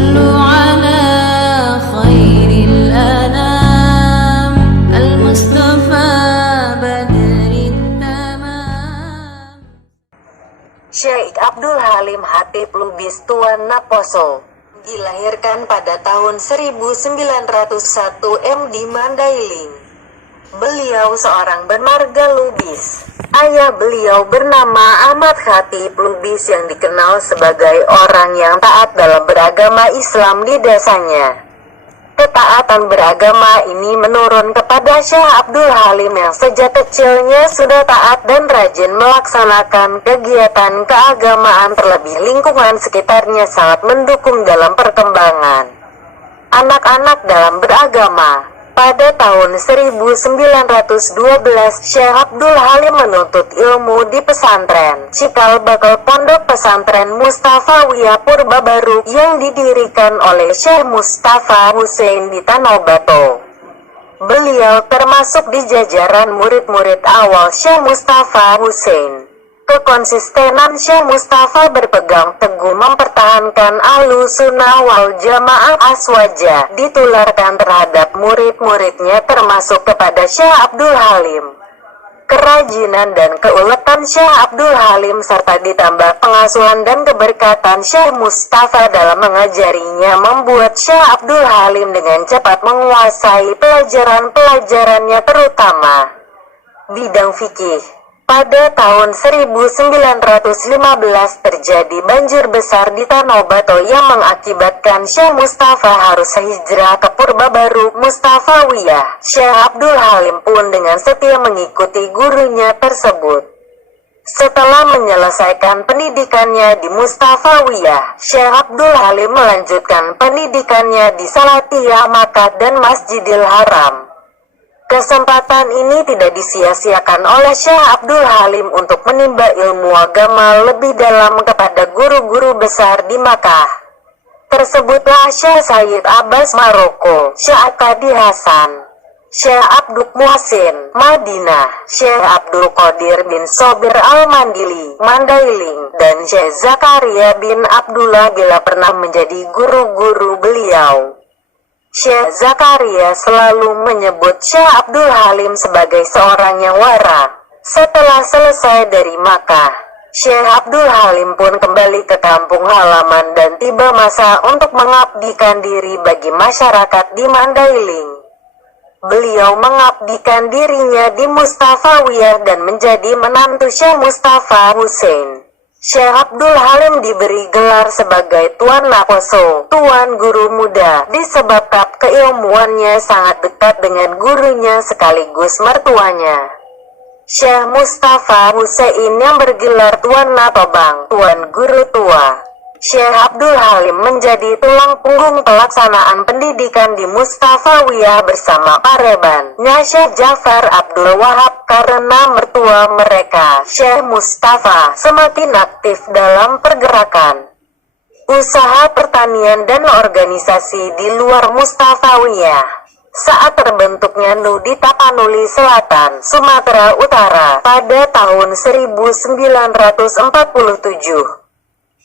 صلوا على خير الأنام المصطفى بدر التمام. Syekh Abdul Halim Hatib Lubis Tuan Naposo dilahirkan pada tahun 1901 di Mandailing. Beliau seorang bermarga Lubis. Ayah beliau bernama Ahmad Khatib Lubis yang dikenal sebagai orang yang taat dalam beragama Islam di desanya. Ketaatan beragama ini menurun kepada Syekh Abdul Halim yang sejak kecilnya sudah taat dan rajin melaksanakan kegiatan keagamaan, terlebih lingkungan sekitarnya sangat mendukung dalam perkembangan anak-anak dalam beragama. Pada tahun 1912, Syekh Abdul Halim menuntut ilmu di pesantren Cikal Bakal Pondok Pesantren Mustafawiyah Purbabaru yang didirikan oleh Syekh Mustafa Hussein di Tanobato. Beliau termasuk di jajaran murid-murid awal Syekh Mustafa Hussein. Kekonsistenan Syekh Mustafa berpegang teguh mempertahankan Ahlussunnah wal Jamaah aswaja ditularkan terhadap murid-muridnya termasuk kepada Syekh Abdul Halim. Kerajinan dan keuletan Syekh Abdul Halim serta ditambah pengasuhan dan keberkatan Syekh Mustafa dalam mengajarinya membuat Syekh Abdul Halim dengan cepat menguasai pelajaran-pelajarannya terutama bidang fikih. Pada tahun 1915 terjadi banjir besar di Tanobato yang mengakibatkan Syekh Mustafa harus hijrah ke Purbabaru Mustafawiyah. Syekh Abdul Halim pun dengan setia mengikuti gurunya tersebut. Setelah menyelesaikan pendidikannya di Mustafawiyah, Syekh Abdul Halim melanjutkan pendidikannya di Salatiyah Makkah dan Masjidil Haram. Kesempatan ini tidak disia-siakan oleh Syekh Abdul Halim untuk menimba ilmu agama lebih dalam kepada guru-guru besar di Makkah. Tersebutlah Syekh Sayyid Abbas Maroko, Syekh Qadi Hasan, Syekh Abdul Muhsin, Madinah, Syekh Abdul Qadir bin Sobir Al-Mandili, Mandailing, dan Syekh Zakaria bin Abdullah bila pernah menjadi guru-guru beliau. Syekh Zakaria selalu menyebut Syekh Abdul Halim sebagai seorang yang wara. Setelah selesai dari Makkah, Syekh Abdul Halim pun kembali ke kampung halaman dan tiba masa untuk mengabdikan diri bagi masyarakat di Mandailing. Beliau mengabdikan dirinya di Mustafawiyah dan menjadi menantu Syekh Mustafa Hussein. Syekh Abdul Halim diberi gelar sebagai Tuan Naposo, Tuan Guru Muda, disebabkan keilmuannya sangat dekat dengan gurunya sekaligus mertuanya, Syekh Mustafa Hussein yang bergelar Tuan Natobang, Tuan Guru Tua. Syekh Abdul Halim menjadi tulang punggung pelaksanaan pendidikan di Mustafawiyah bersama parebannya Syekh Ja'far Abdul Wahab karena mertua mereka, Syekh Mustafa, semakin aktif dalam pergerakan usaha pertanian dan organisasi di luar Mustafawiyah. Saat terbentuknya NU di Tapanuli Selatan, Sumatera Utara pada tahun 1947.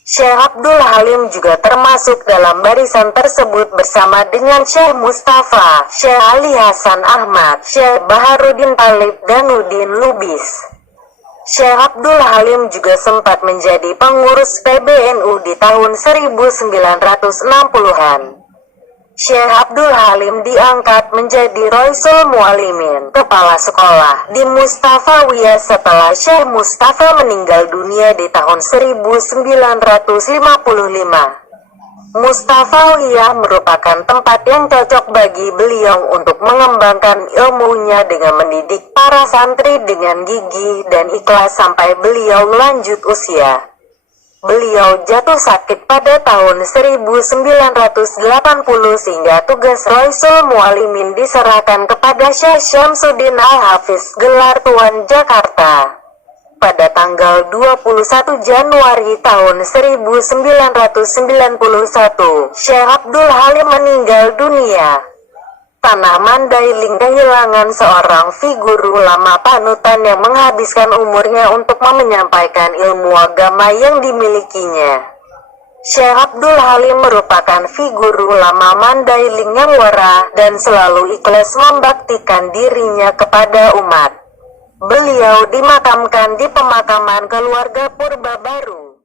Syekh Abdul Halim juga termasuk dalam barisan tersebut bersama dengan Syekh Mustafa, Syekh Ali Hasan Ahmad, Syekh Baharudin Talib dan Udin Lubis. Syekh Abdul Halim juga sempat menjadi pengurus PBNU di tahun 1960-an. Syekh Abdul Halim diangkat menjadi Raisul Muallimin, kepala sekolah di Mustafawiyah setelah Syekh Mustafa meninggal dunia di tahun 1955. Mustafawiyah merupakan tempat yang cocok bagi beliau untuk mengembangkan ilmunya dengan mendidik para santri dengan gigih dan ikhlas sampai beliau lanjut usia. Beliau jatuh sakit pada tahun 1980 sehingga tugas Raisul Muallimin diserahkan kepada Syekh Syamsuddin Al-Hafiz gelar Tuan Jakarta. Pada tanggal 21 Januari tahun 1991, Syekh Abdul Halim meninggal dunia. Tanah Mandailing kehilangan seorang figur ulama panutan yang menghabiskan umurnya untuk menyampaikan ilmu agama yang dimilikinya. Syekh Abdul Halim merupakan figur ulama Mandailing yang wara dan selalu ikhlas membaktikan dirinya kepada umat. Beliau dimakamkan di pemakaman keluarga Purba Baru.